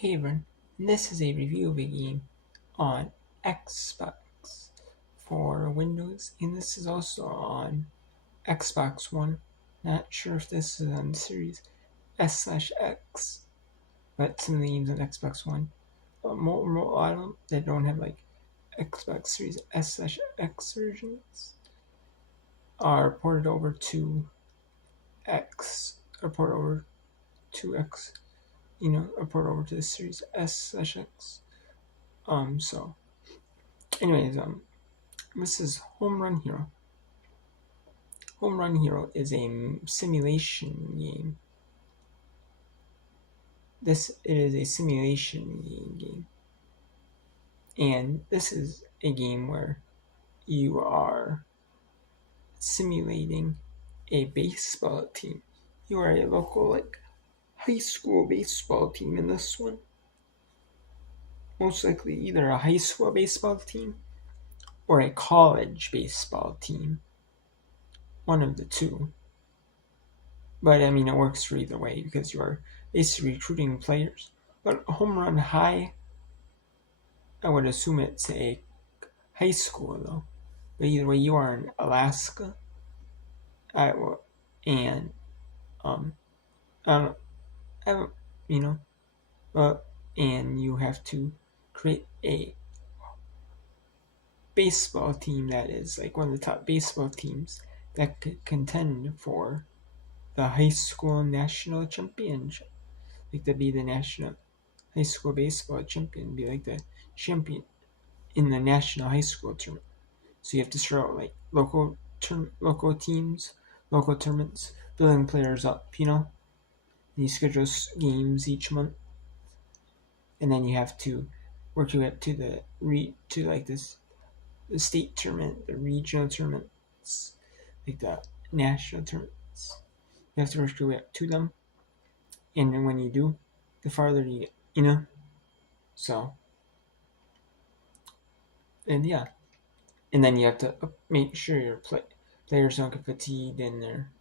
Hey everyone, this is a review of a game on Xbox for Windows, and this is also on Xbox One. Not sure if this is on Series S/X, but some of the games on Xbox One, more a lot of them that don't have like Xbox Series S/X versions are ported over to X, or ported over to X, or ported over to the Series S/X. So anyways, this is Home Run Hero. Home Run Hero is a simulation game. It is a simulation game, and this is a game where you are simulating a baseball team. You are a local high school baseball team in this one. Most likely either a high school baseball team or a college baseball team. One of the two. But I mean, it works for either way because you are basically recruiting players. But Home Run High, I would assume it's a high school though. But either way, you are in Alaska, Iowa, and um, um, um you know, and you have to create a baseball team that is like one of the top baseball teams that could contend for the high school national championship. Like to be the national high school baseball champion, be like the champion in the national high school tournament. So you have to start out like local teams, local tournaments, building players up, And you schedule games each month, and then you have to work your way up to the state tournament, the regional tournaments, like the national tournaments. You have to work your way up to them, and then when you do, the farther you get. So, and yeah, and then you have to make sure your players don't get fatigued in there,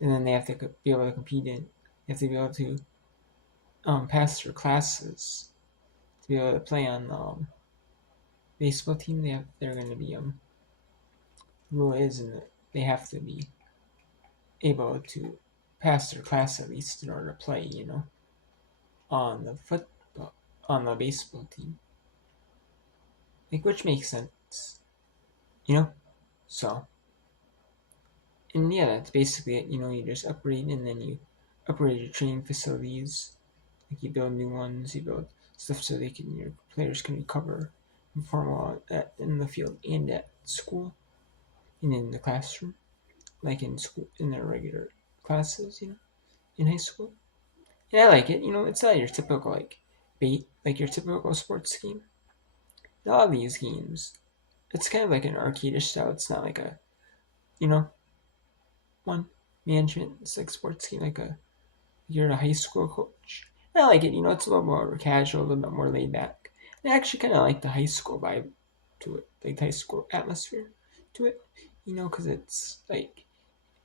and then they have to be able to compete in. You have to be able to pass their classes to be able to play on the baseball team. They're going to be rule is and they have to be able to pass their class at least in order to play. On the baseball team, which makes sense. So. And yeah, that's basically it. You just upgrade and then you upgrade your training facilities. Like you build new ones, you build stuff so your players can recover and perform well in the field and at school and in the classroom, like in school in their regular classes, in high school. And I like it. It's not your typical like your typical sports game. A lot of these games, it's kind of like an arcade style. It's not like a you know one management. It's like sports game, you're a high school coach. And I like it. It's a little more casual, a little bit more laid back. And I actually kind of like the high school vibe to it, like the high school atmosphere to it. Because it's like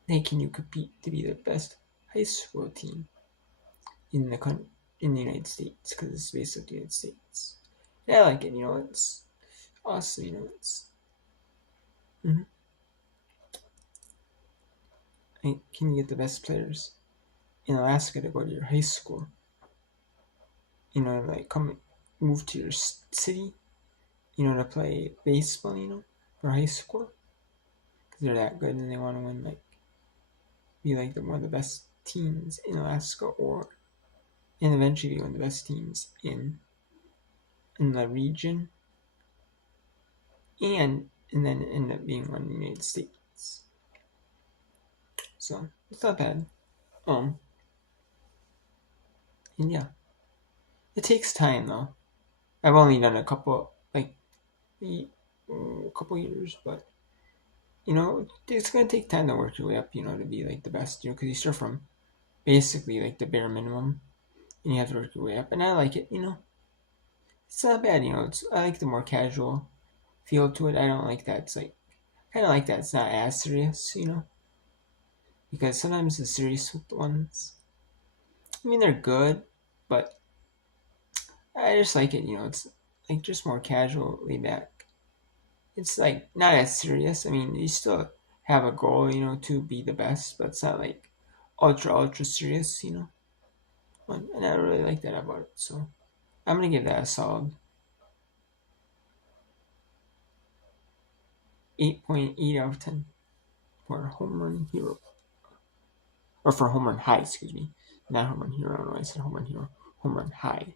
making you compete to be the best high school team in the United States because it's based in the United States. And I like it. It's awesome. It's mm-hmm. Can you get the best players in Alaska to go to your high school? Come move to your city, to play baseball, for high school, because they're that good and they want to win, be like one of the best teams in Alaska, and eventually be one of the best teams in the region, and then end up being one in the United States. So it's not bad. And yeah, it takes time though. I've only done a couple years, but it's gonna take time to work your way up, to be like the best, because you start from basically like the bare minimum, and you have to work your way up. And I like it, it's not bad, I like the more casual feel to it. I don't like that it's kind of like that it's not as serious, because sometimes the serious ones, I mean they're good, but I just like it. It's like just more casual, laid back. It's like not as serious. I mean, you still have a goal, to be the best, but it's not like ultra serious. And I really like that about it. So I'm gonna give that a solid 8.8 out of 10 for Home Run Hero, or for Home Run High, excuse me, not Home Run Hero. I don't know why I said Home Run Hero. Home Run High.